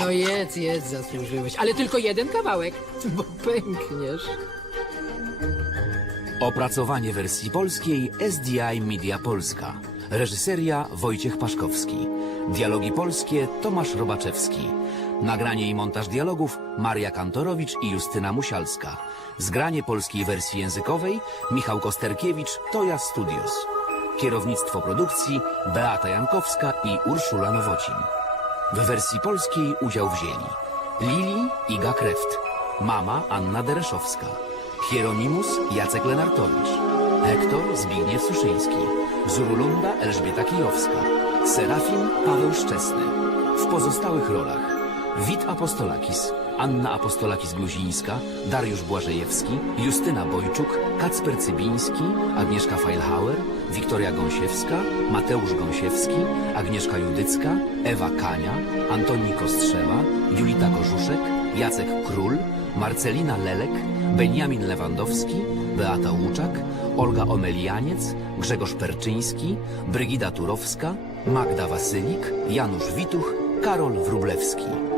No jedz, jedz, zasłużyłeś. Ale tylko jeden kawałek, bo pękniesz. Opracowanie wersji polskiej SDI Media Polska. Reżyseria Wojciech Paszkowski. Dialogi polskie Tomasz Robaczewski. Nagranie i montaż dialogów Maria Kantorowicz i Justyna Musialska. Zgranie polskiej wersji językowej Michał Kosterkiewicz, Toja Studios. Kierownictwo produkcji Beata Jankowska i Urszula Nowocin. W wersji polskiej udział wzięli Lili Iga Kreft, mama Anna Dereszowska, Hieronimus Jacek Lenartowicz, Hektor Zbigniew Suszyński, Zurulunda Elżbieta Kijowska, Serafim Paweł Szczesny. W pozostałych rolach Wit Apostolakis, Anna Apostolakis-Gluzińska, Dariusz Błażejewski, Justyna Bojczuk, Kacper Cybiński, Agnieszka Feilhauer, Wiktoria Gąsiewska, Mateusz Gąsiewski, Agnieszka Judycka, Ewa Kania, Antoni Kostrzewa, Julita Korzuszek, Jacek Król, Marcelina Lelek, Beniamin Lewandowski, Beata Łuczak, Olga Omelianiec, Grzegorz Perczyński, Brygida Turowska, Magda Wasylik, Janusz Wituch, Karol Wrublewski.